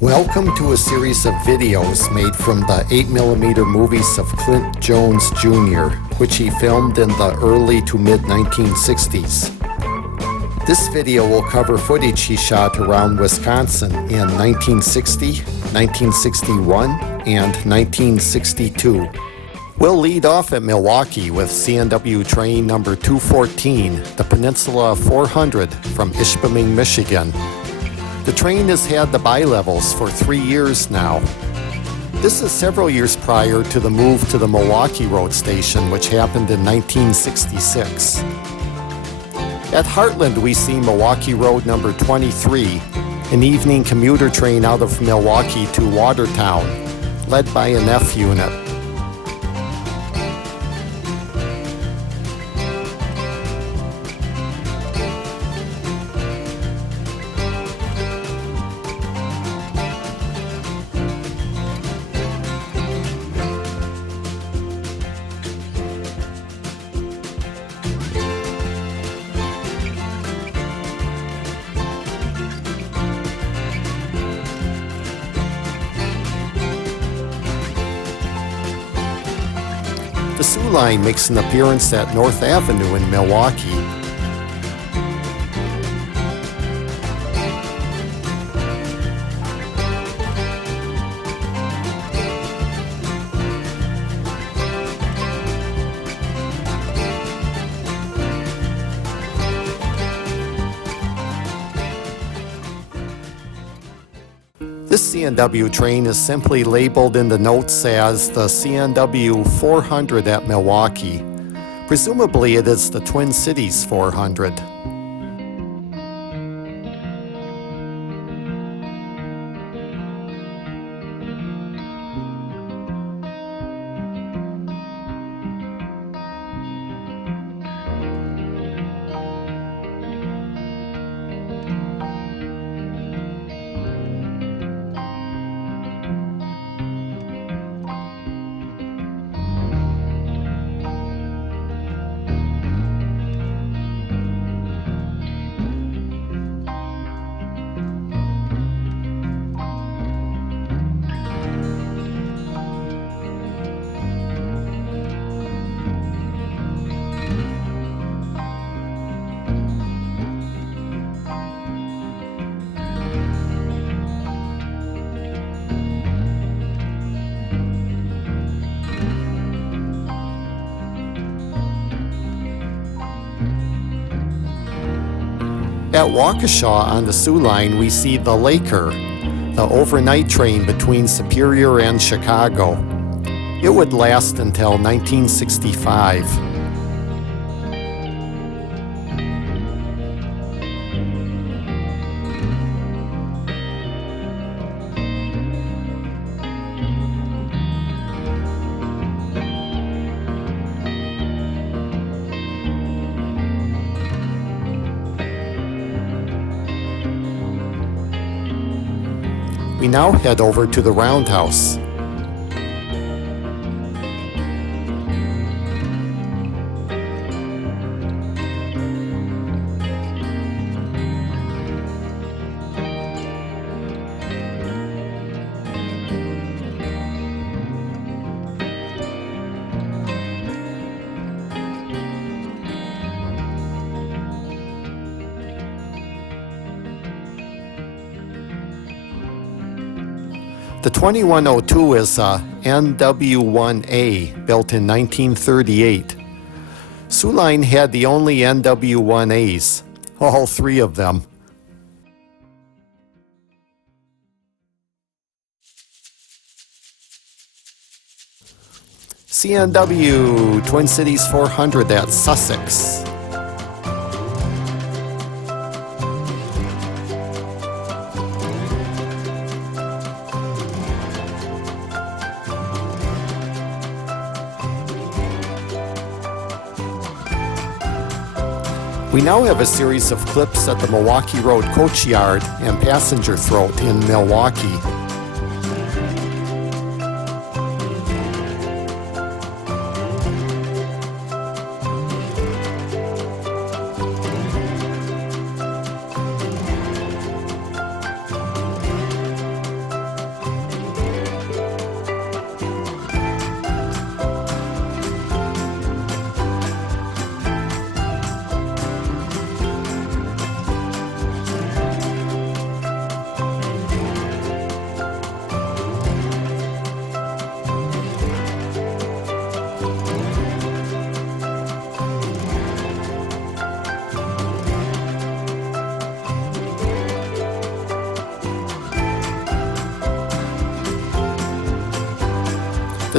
Welcome to a series of videos made from the 8mm movies of Clint Jones Jr., which he filmed in the early to mid-1960s. This video will cover footage he shot around Wisconsin in 1960, 1961, and 1962. We'll lead off at Milwaukee with CNW train number 214, the Peninsula 400 from Ishpeming, Michigan. The train has had the bi-levels for 3 years now. This is several years prior to the move to the Milwaukee Road station, which happened in 1966. At Heartland, we see Milwaukee Road number 23, an evening commuter train out of Milwaukee to Watertown, led by an F unit. The Soo Line makes an appearance at North Avenue in Milwaukee. This CNW train is simply labeled in the notes as the CNW 400 at Milwaukee. Presumably it is the Twin Cities 400. At Waukesha on the Soo Line, we see the Laker, the overnight train between Superior and Chicago. It would last until 1965. We now head over to the Roundhouse. The 2102 is a NW1A built in 1938. Soo Line had the only NW1As, all three of them. CNW Twin Cities 400 at Sussex. We now have a series of clips at the Milwaukee Road Coach Yard and Passenger Throat in Milwaukee.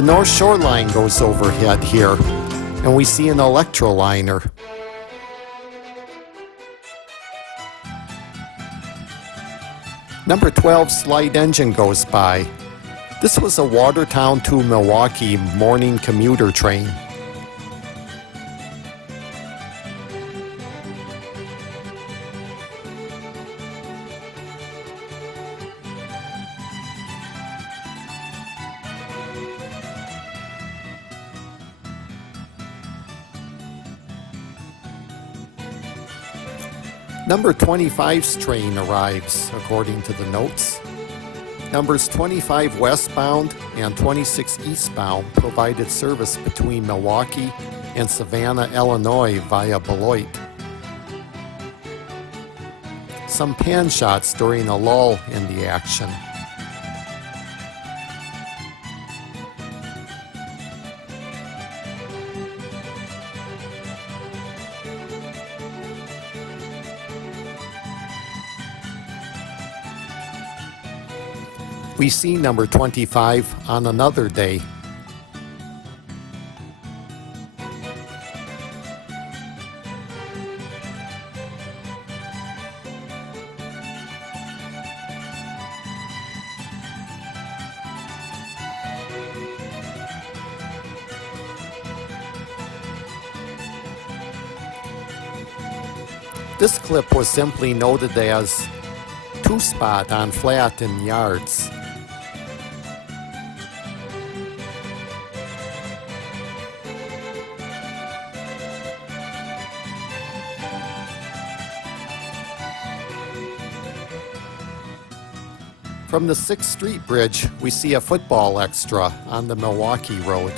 The North Shore line goes overhead here, and we see an electroliner. Number 12 Slide engine goes by. This was a Watertown to Milwaukee morning commuter train. Number 25's train arrives, according to the notes. Numbers 25 westbound and 26 eastbound provided service between Milwaukee and Savannah, Illinois via Beloit. Some pan shots during a lull in the action. We see number 25 on another day. This clip was simply noted as two-spot on flat in yards. From the 6th Street Bridge, we see a football extra on the Milwaukee Road.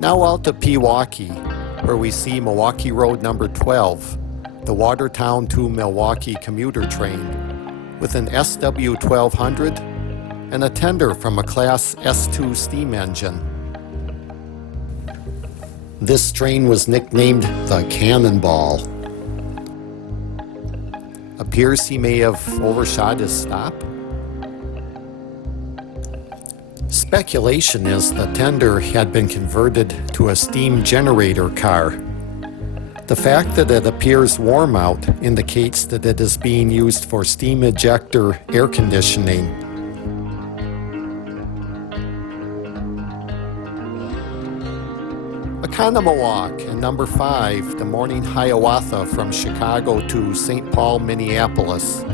Now out to Pewaukee, where we see Milwaukee Road number 12, the Watertown to Milwaukee commuter train, with an SW 1200 and a tender from a Class S2 steam engine. This train was nicknamed the Cannonball. Appears he may have overshot his stop. Speculation is the tender had been converted to a steam generator car. The fact that it appears warm out indicates that it is being used for steam ejector air conditioning. Economowalk and number 5, the morning Hiawatha from Chicago to St. Paul, Minneapolis.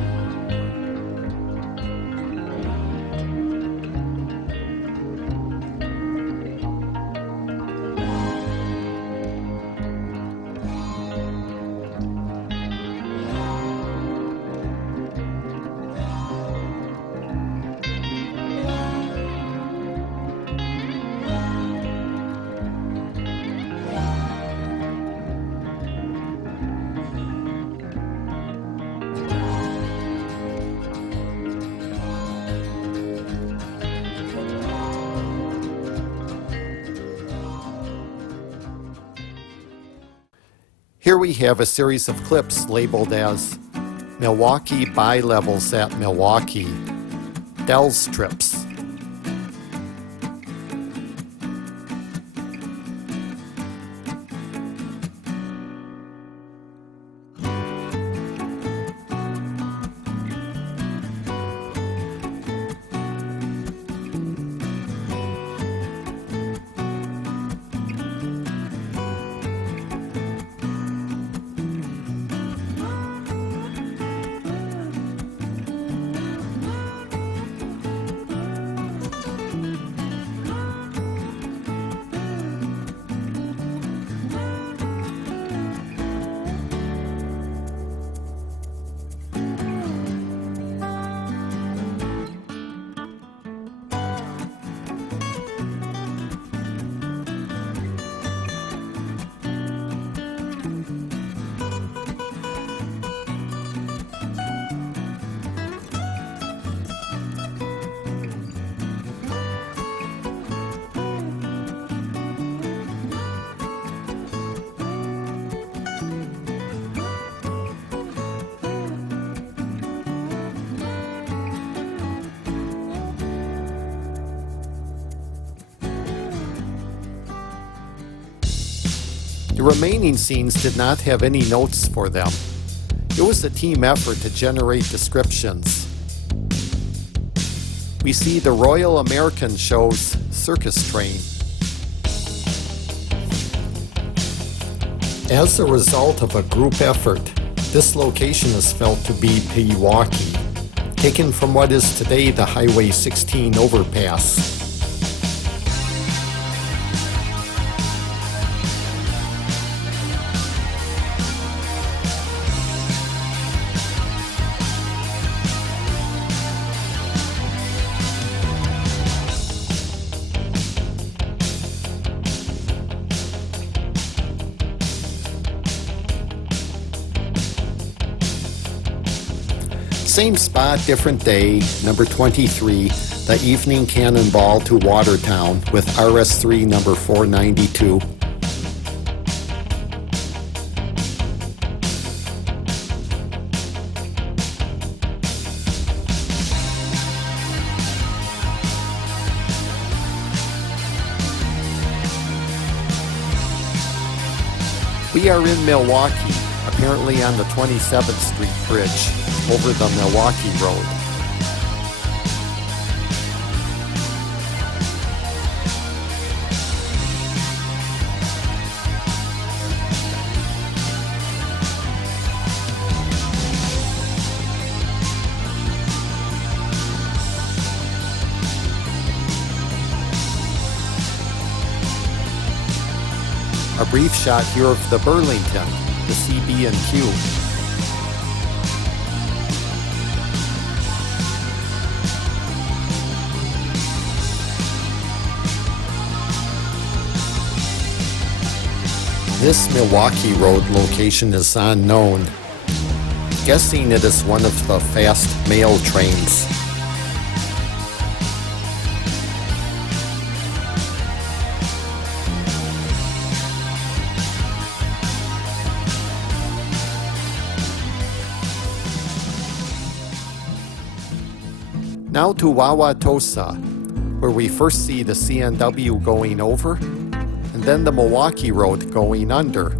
Here we have a series of clips labeled as Milwaukee Bi-Levels at Milwaukee, Dell's Trips. The remaining scenes did not have any notes for them. It was a team effort to generate descriptions. We see the Royal American show's circus train. As a result of a group effort, this location is felt to be Pewaukee, taken from what is today the Highway 16 overpass. Same spot, different day, number 23, the evening cannonball to Watertown with RS3 number 492. We are in Milwaukee, apparently on the 27th Street Bridge, over the Milwaukee Road. A brief shot here of the Burlington, the CB&Q. This Milwaukee Road location is unknown. Guessing it is one of the fast mail trains. Now to Wauwatosa, where we first see the CNW going over, and then the Milwaukee Road going under.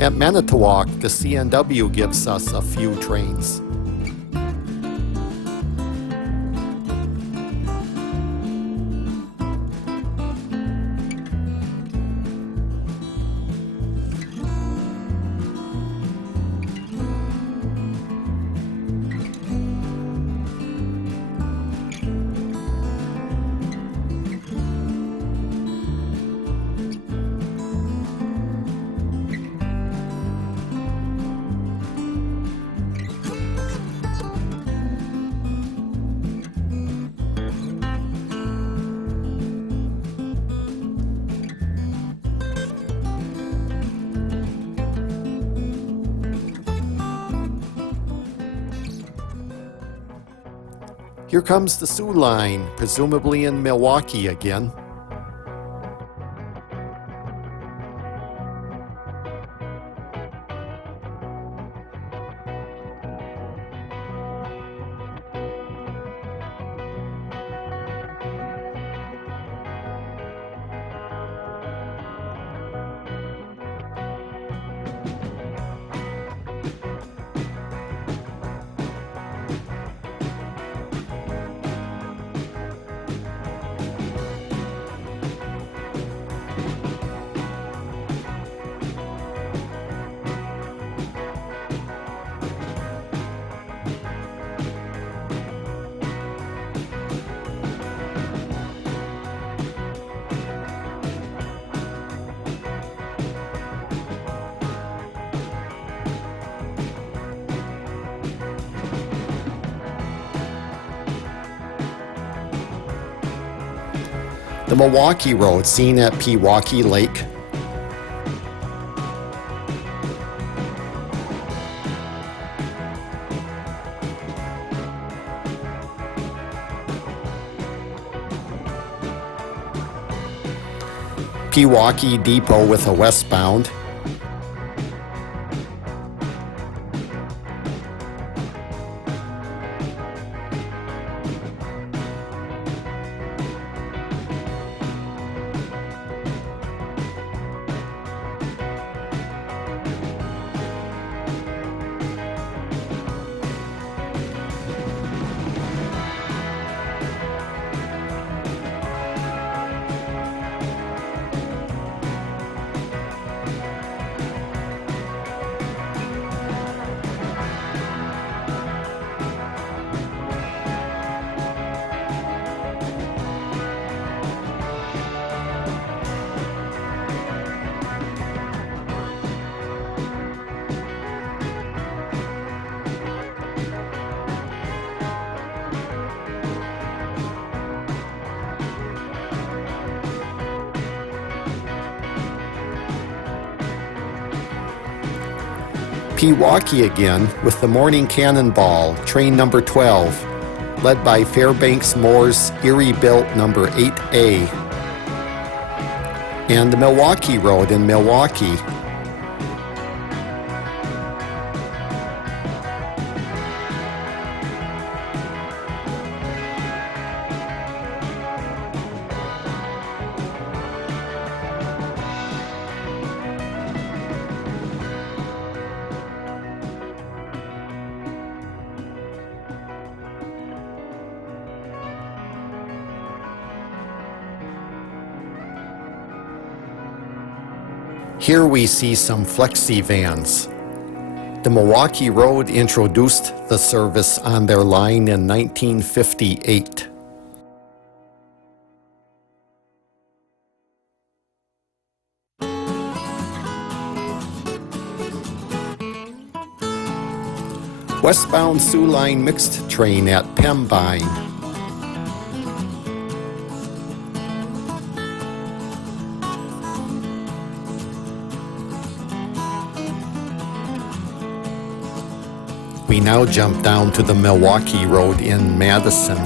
At Manitowoc, the CNW gives us a few trains. Here comes the Sioux Line, presumably in Milwaukee again. The Milwaukee Road, seen at Pewaukee Lake. Pewaukee Depot with a westbound. Pewaukee again with the Morning Cannonball, train number 12, led by Fairbanks Moore's Erie-built number 8A. And the Milwaukee Road in Milwaukee. Here we see some flexi vans. The Milwaukee Road introduced the service on their line in 1958. Westbound Sioux Line mixed train at Pembine. We now jump down to the Milwaukee Road in Madison.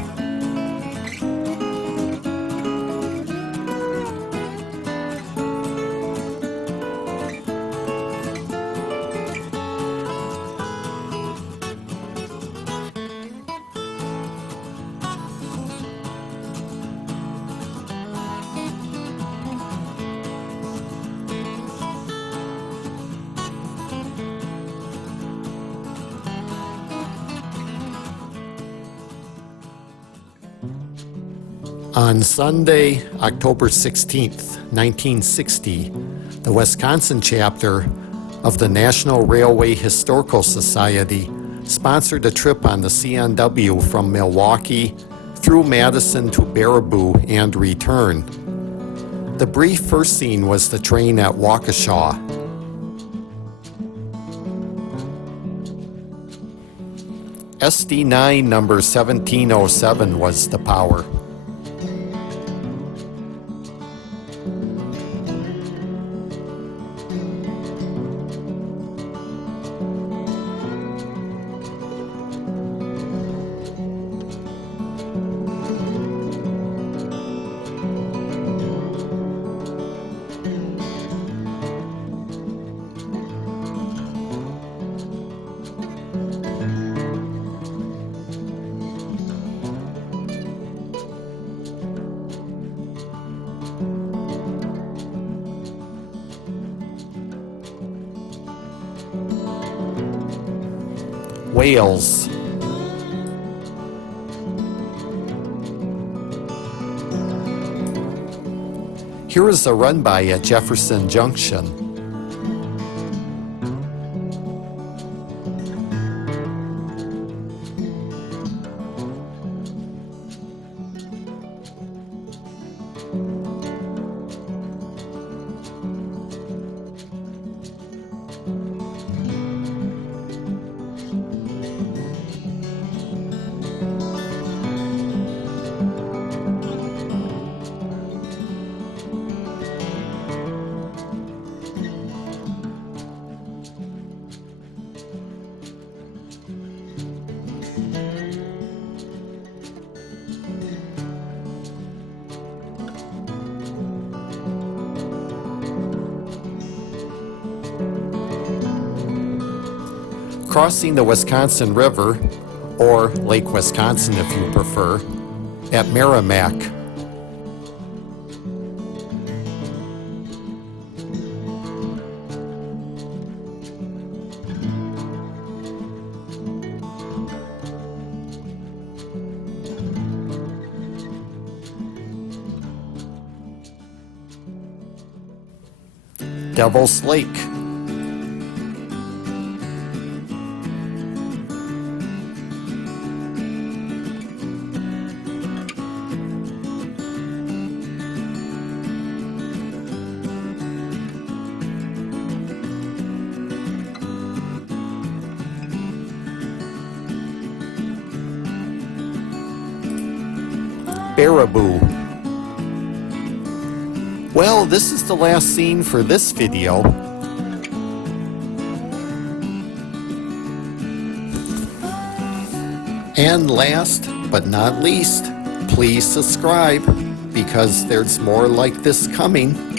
On Sunday, October 16th, 1960, the Wisconsin chapter of the National Railway Historical Society sponsored a trip on the CNW from Milwaukee through Madison to Baraboo and return. The brief first scene was the train at Waukesha. SD9 number 1707 was the power. Wales. Here is a run-by at Jefferson Junction. crossing the Wisconsin River, or Lake Wisconsin if you prefer, at Merrimack. Devil's Lake. Baraboo. Well, this is the last scene for this video. And last but not least, please subscribe because there's more like this coming.